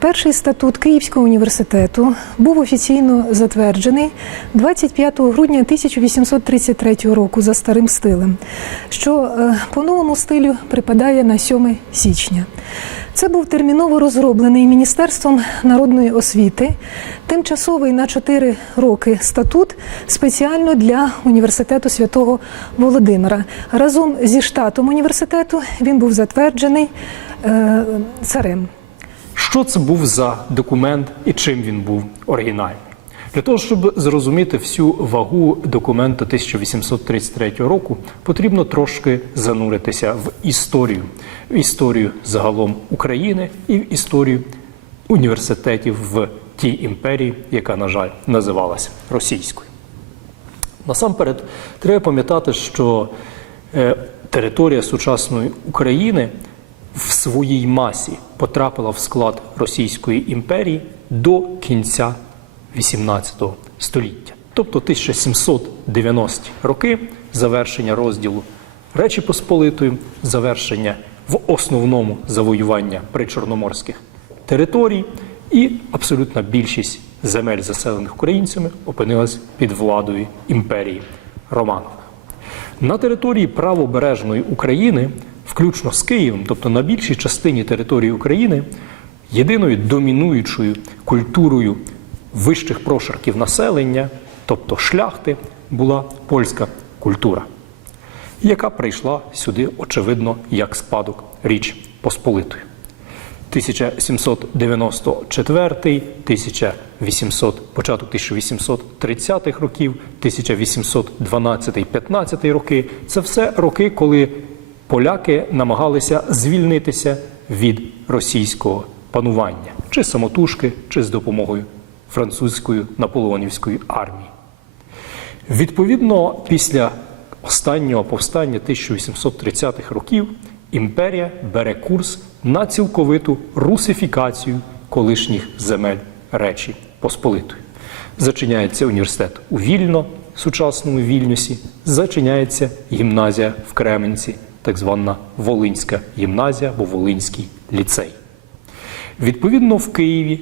Перший статут Київського університету був офіційно затверджений 25 грудня 1833 року за старим стилем, що е, по новому стилю припадає на 7 січня. Це був терміново розроблений Міністерством народної освіти, тимчасовий на 4 роки статут спеціально для університету святого Володимира. Разом зі штатом університету він був затверджений е, царем. Що це був за документ і чим він був оригінальний? Для того, щоб зрозуміти всю вагу документа 1833 року, потрібно трошки зануритися в історію, в історію загалом України і в історію університетів в тій імперії, яка, на жаль, називалася російською. Насамперед, треба пам'ятати, що е, територія сучасної України в своїй масі потрапила в склад Російської імперії до кінця XVIII століття. Тобто 1790 роки завершення розділу Речі Посполитої, завершення в основному завоювання причорноморських територій, і абсолютна більшість земель, заселених українцями, опинилась під владою імперії Романов. На території правобережної України, включно з Києвом, тобто на більшій частині території України, єдиною домінуючою культурою вищих прошарків населення, тобто шляхти, була польська культура, яка прийшла сюди, очевидно, як спадок Річ Посполитої. 1794, 1800, початок 1830-х років, 1812-15 роки це все роки, коли поляки намагалися звільнитися від російського панування, чи самотужки, чи з допомогою французької наполеонівської армії. Відповідно, після останнього повстання 1830-х років імперія бере курс на цілковиту русифікацію колишніх земель Речі Посполитої. Зачиняється університет у Вільно, сучасному Вільнюсі, зачиняється гімназія в Кременці, так звана Волинська гімназія або Волинський ліцей. Відповідно, в Києві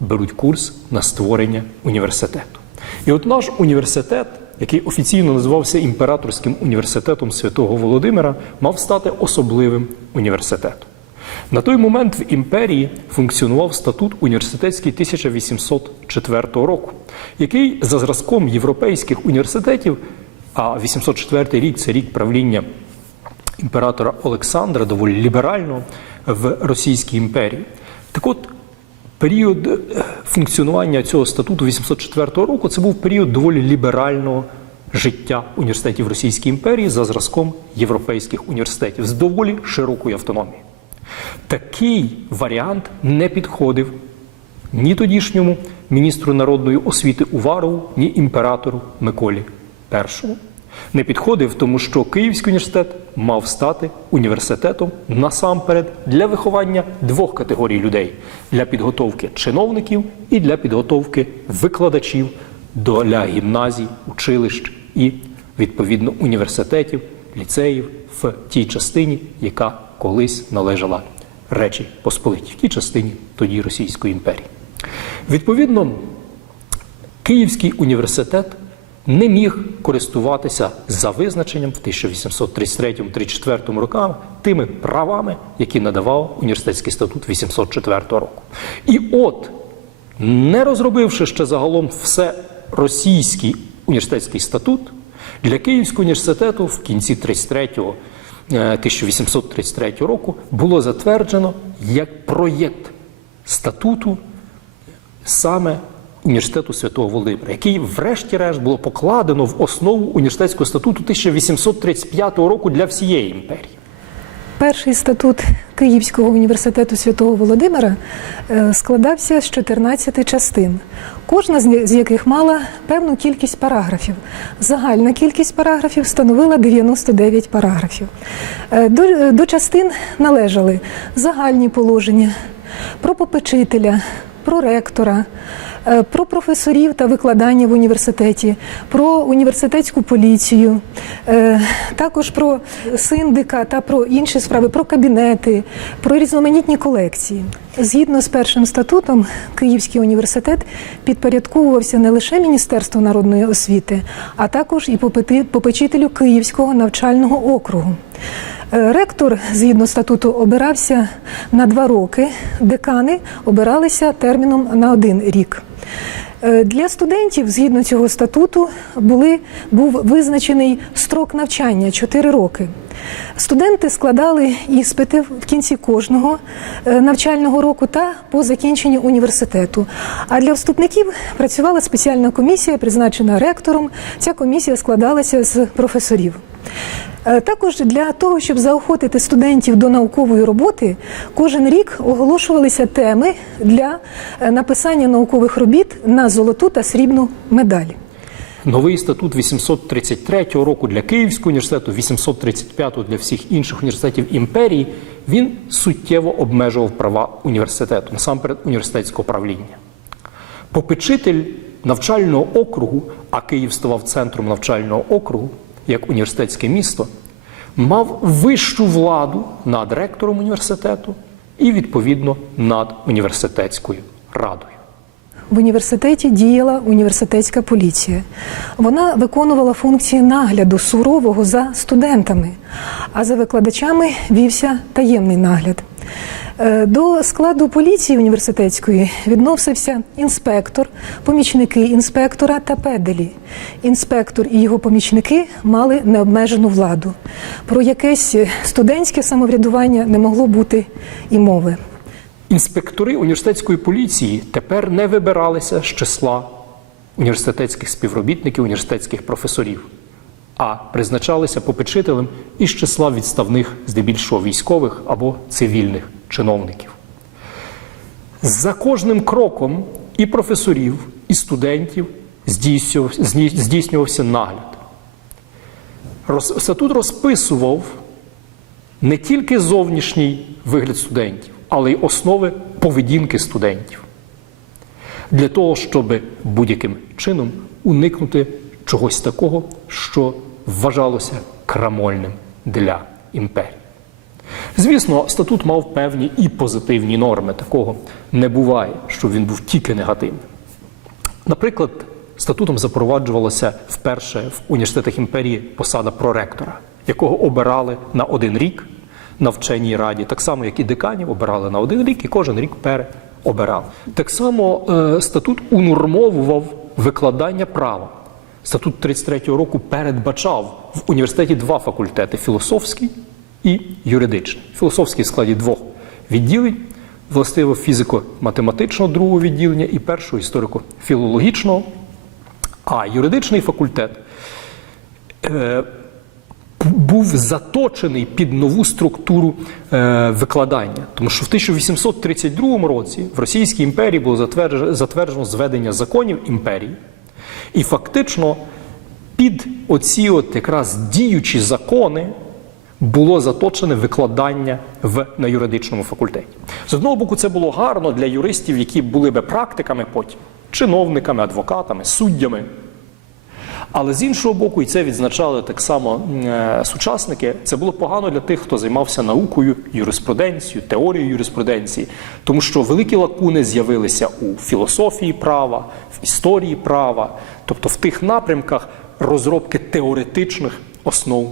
беруть курс на створення університету. І от наш університет, який офіційно називався Імператорським університетом святого Володимира, мав стати особливим університетом. На той момент в імперії функціонував статут університетський 1804 року, який за зразком європейських університетів, а 804 рік це рік правління імператора Олександра, доволі ліберального в Російській імперії. Так от, період е, функціонування цього статуту 804 року це був період доволі ліберального життя університетів Російської імперії за зразком європейських університетів з доволі широкою автономією. Такий варіант не підходив ні тодішньому міністру народної освіти Уварову, ні імператору Миколі І. Не підходив, тому що Київський університет мав стати університетом насамперед для виховання двох категорій людей: для підготовки чиновників і для підготовки викладачів для гімназій, училищ і відповідно університетів, ліцеїв в тій частині, яка колись належала Речі Посполитій, в тій частині тоді Російської імперії. Відповідно, Київський університет не міг користуватися за визначенням в 1833-34 роках тими правами, які надавав університетський статут 804 року. І от, не розробивши ще загалом все російський університетський статут, для Київського університету в кінці 33-го 1833 року було затверджено як проєкт статуту саме університету Святого Володимира, який, врешті-решт, було покладено в основу університетського статуту 1835 року для всієї імперії. Перший статут Київського університету святого Володимира е, складався з 14 частин, кожна з яких мала певну кількість параграфів. Загальна кількість параграфів становила 99 параграфів. Е, До, до частин належали загальні положення про попечителя, про ректора, е, про професорів та викладання в університеті, про університетську поліцію, е, також про синдика та про інші справи, про кабінети, про різноманітні колекції. Згідно з першим статутом, Київський університет підпорядковувався не лише Міністерству народної освіти, а також і попечителю Київського навчального округу. Е, Ректор, згідно статуту, обирався на два роки, декани обиралися терміном на один рік. Е, Для студентів, згідно цього статуту, були, був визначений строк навчання 4 роки. Студенти складали іспити в кінці кожного е, навчального року та по закінченню університету. А для вступників працювала спеціальна комісія, призначена ректором. Ця комісія складалася з професорів. Е, Також для того, щоб заохотити студентів до наукової роботи, кожен рік оголошувалися теми для е, написання наукових робіт на золоту та срібну медаль. Новий статут 833 року для Київського університету, 835 для всіх інших університетів імперії, він суттєво обмежував права університету, насамперед університетського правління. Попечитель навчального округу, а Київ ставав центром навчального округу, як університетське місто, мав вищу владу над ректором університету і, відповідно, над університетською радою. В університеті діяла університетська поліція. Вона виконувала функції нагляду сурового за студентами, а за викладачами вівся таємний нагляд. Е, До складу поліції університетської відносився інспектор, помічники інспектора та педелі. Інспектор і його помічники мали необмежену владу. Про якесь студентське самоврядування не могло бути і мови. Інспектори університетської поліції тепер не вибиралися з числа університетських співробітників, університетських професорів, а призначалися попечителем із числа відставних, здебільшого військових або цивільних чиновників. За кожним кроком і професорів, і студентів здійснювався нагляд. Статут розписував не тільки зовнішній вигляд студентів, але й основи поведінки студентів. Для того, щоб будь-яким чином уникнути чогось такого, що вважалося крамольним для імперії. Звісно, статут мав певні і позитивні норми. Такого не буває, що він був тільки негативним. Наприклад, статутом запроваджувалася вперше в університетах імперії посада проректора, якого обирали на один рік на вченій раді, так само, як і деканів обирали на один рік, і кожен рік переобирали. Так само е, статут унормовував викладання права. Статут 33-го року передбачав в університеті два факультети філософський і юридичний. Філософський в складі двох відділень, властиво фізико-математичного другого відділення і першого історико-філологічного. А юридичний факультет е, був заточений під нову структуру е, викладання. Тому що в 1832 році в Російській імперії було затверджено, зведення законів імперії, і фактично під оці от якраз діючі закони було заточене викладання в, на юридичному факультеті. З одного боку, це було гарно для юристів, які були би практиками потім, чиновниками, адвокатами, суддями. Але з іншого боку, і це відзначали так само е, сучасники. Це було погано для тих, хто займався наукою, юриспруденцією, теорією юриспруденції, тому що великі лакуни з'явилися у філософії права, в історії права, тобто в тих напрямках розробки теоретичних основ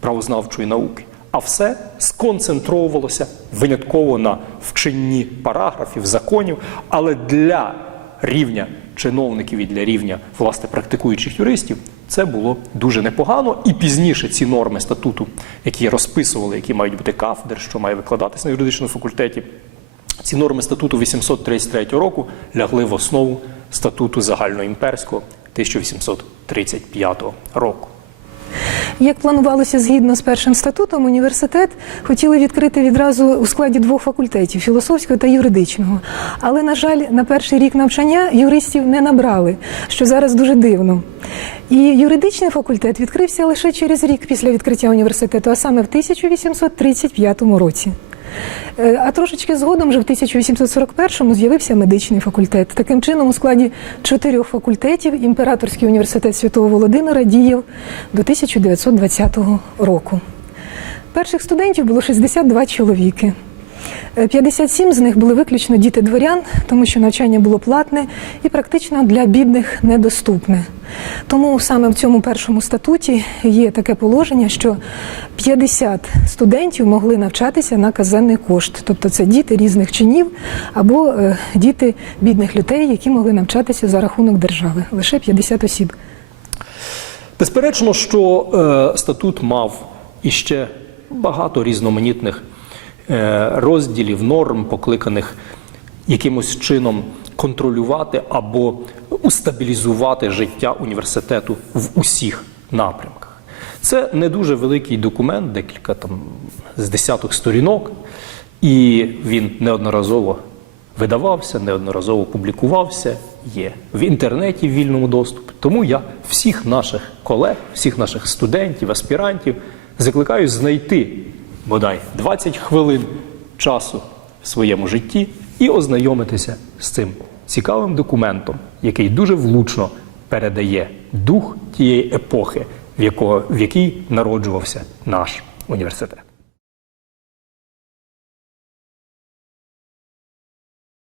правознавчої науки. А все сконцентровувалося винятково на вченні параграфів, законів, але для рівня чиновників і для рівня власне практикуючих юристів це було дуже непогано. І пізніше ці норми статуту, які розписували, які мають бути кафедр, що має викладатися на юридичному факультеті. Ці норми статуту 833 року лягли в основу статуту загальноімперського 1835 року. Як планувалося згідно з першим статутом, університет хотіли відкрити відразу у складі двох факультетів філософського та юридичного. Але, на жаль, на перший рік навчання юристів не набрали, що зараз дуже дивно. І юридичний факультет відкрився лише через рік після відкриття університету, а саме в 1835 році. Е, А трошечки згодом, вже в 1841-му, з'явився медичний факультет. Таким чином, у складі чотирьох факультетів Імператорський університет Святого Володимира діяв до 1920 року. Перших студентів було 62 чоловіки. Е, 57 з них були виключно діти дворян, тому що навчання було платне і практично для бідних недоступне. Тому саме в цьому першому статуті є таке положення, що 50 студентів могли навчатися на казенний кошт, тобто це діти різних чинів або е, діти бідних людей, які могли навчатися за рахунок держави. Лише 50 осіб. Безперечно, що е, статут мав іще багато різноманітних е, розділів, норм, покликаних якимось чином контролювати або устабілізувати життя університету в усіх напрямках. Це не дуже великий документ, декілька там з десяток сторінок, і він неодноразово видавався, неодноразово публікувався, є в інтернеті в вільному доступі. Тому я всіх наших колег, всіх наших студентів, аспірантів закликаю знайти бодай 20 хвилин часу в своєму житті і ознайомитися з цим цікавим документом, який дуже влучно передає дух тієї епохи, в, якого, в якій народжувався наш університет.